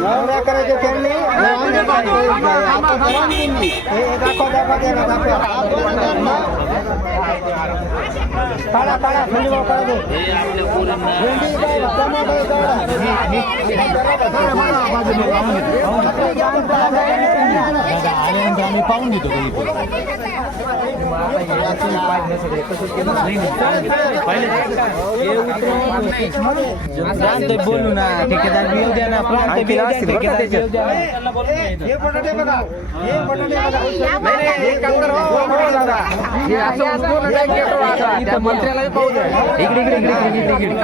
नवऱ्या करायचे त्यांनी दाखवा दाखवा दाखवा काढा काढा संजीव काढा ते भेंडी काढा टमाटर काढा आम्ही पाहून घेतो बोलू ना ठेकेदार बिल द्या ना प्रांत बिल द्या ठेकेदार बिल द्या हे बटाटे बघा हे बटाटे हो, आता. मंत्र्याला पाहू द्या. इकडे इकडे इकडे इकडे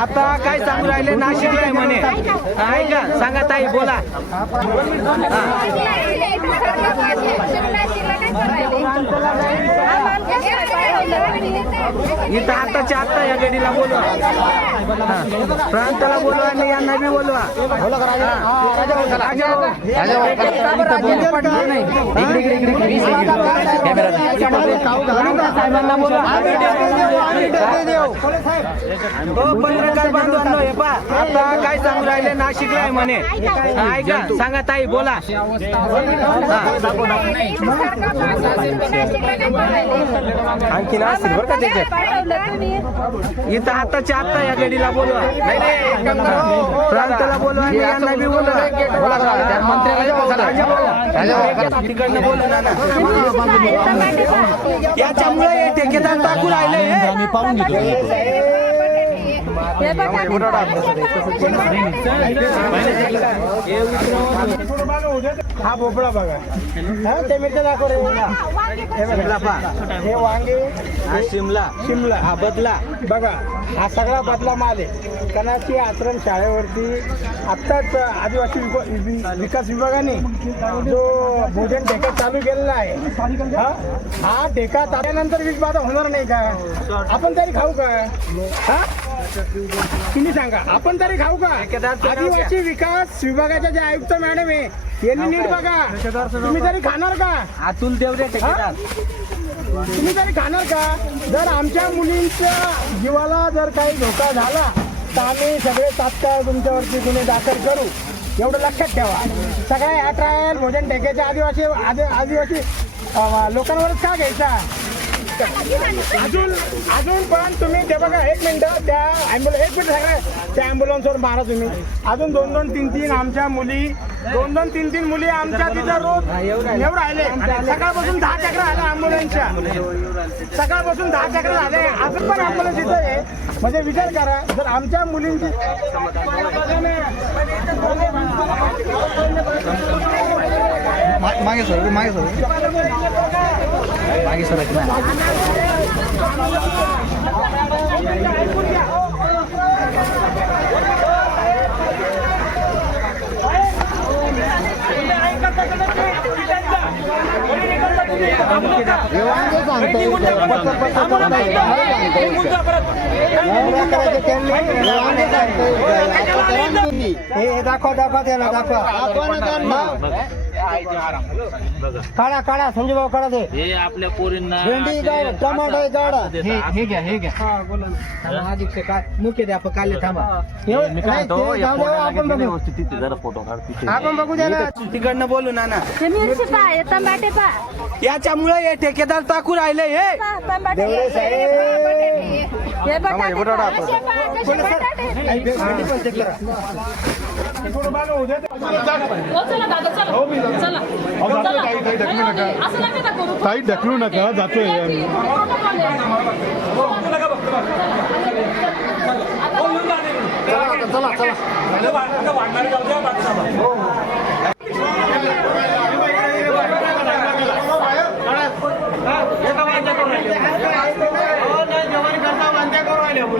आता काय सांगू राहिले नाशिकला आहे म्हणे ऐका सांगा ताई बोला. इथं आताच्या आत्ता या गाडीला बोलवा हा. प्रांताला बोलवा आणि यांना बी बोलवा हा. राजाभाऊ. इकडे इकडे इकडे इकडे. साहेबांना बोलवा हो पत्रकार बांधवांनो हे पा आता काय सांगू राहिले नाशिकला आहे म्हणे ऐका सांगा ताई बोला आणखी असेल बरं का त्याच्यात इथं? आताच्या आत्ता या गाडीला बोलवा. प्रांताला बोलवा आणि यांना बी बोलवा. मंत्र्याला तिकडनं बोलू ना ना. याच्यामुळे हे ठेकेदार टाकू राहिले हे. पाहून घेतो. हा भोपळा बघा. हा ते मिरच्या दाखव रे हे बघा. हे वांगे हा शिमला. शिमला. हा बदला. बघा हा सगळा बदला माल आहे. कनाची आश्रम शाळेवरती आत्ताच आदिवासी विक- विकास विभागाने जो भोजन ठेका चालू केलेला आहे. हा? हा ठेका चालल्यानंतर वीज बाधा होणार नाही का? आपण तरी खाऊ का? हा? तुम्ही सांगा आपण तरी खाऊ का? आदिवासी विकास विभागाच्या जे आयुक्त मॅडम आहे यांनी नीट बघा. तुम्ही तरी खाणार का? अतुल देवरे तुम्ही तरी खाणार का? जर आमच्या मुलींच्या जीवाला जर काही धोका झाला तर आम्ही सगळे तात्काळ तुमच्यावरती गुन्हे दाखल करू. एवढं लक्षात ठेवा. सगळ्या या ट्रायल भोजन टेक्याच्या आदिवासी आदि- आदिवासी लोकांवरच का घ्यायचा? अजून अजून पण तुम्ही ते बघा एक मिनिटं त्या ॲम्ब्युलन्स एक मिनिट सांगा त्या ॲम्ब्युलन्सवर मारा तुम्ही. अजून दोन दोन तीन तीन आमच्या मुली दोन दोन तीन तीन मुली आमच्या तिथं रोज येऊ राहिले. सकाळपासून दहा चक्र आल्या ॲम्ब्युलन्सच्या सकाळपासून दहा चक्र झाले. अजून पण ॲम्ब्युलन्स इथं आहे. म्हणजे विचार करा जर आमच्या मुलींची मागे सर मागे सर. मागे सर हे दाखवा दाखवा त्याला दाखवा. आपण त्यांना काढा काढा संजय भाऊ काढा ते. हे आपल्या पोरींना भेंडी काढा टमाटर काढा हे घ्या हे घ्या. मुख्य द्या काले थांबा. नाही, ते जाऊ द्या, आपण बघू. तिथे जरा फोटो काढ तिथे. आपण बघू द्या ना तिकडनं बोलू ना ना हे मिरची पा हे टमाटे पा. याच्यामुळे हे ठेकेदार टाकू राहिले हे. साहेब हे हो चला दादा चला. चला. चला. असं नका ना करू ताई ढकलू नका जातोय आम्ही.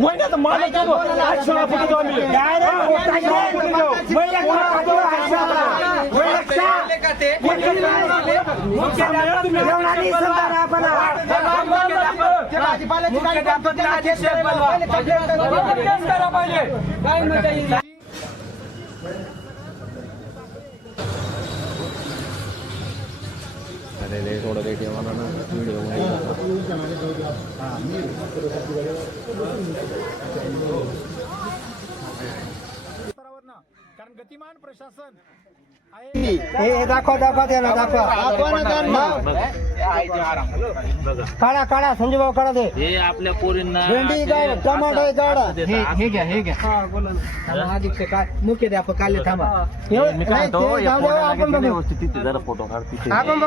चालते ना साहेब, सकाळी तुम्ही जे- जेवायला? हा? आवाज येतो काय? कशाला? तर माझं केलं. action आपण घेतो आम्ही. कारण गतिमान प्रशासन हे दाखवा दाखवा त्याला दाखवा काढा काढा संजय भाऊ काढा ते हे आपल्या पोरींना भेंडी असे काढा. हे घ्या हे घ्या हा काय मुख्य द्या काढले थांबा आपण फोटो काढ आपण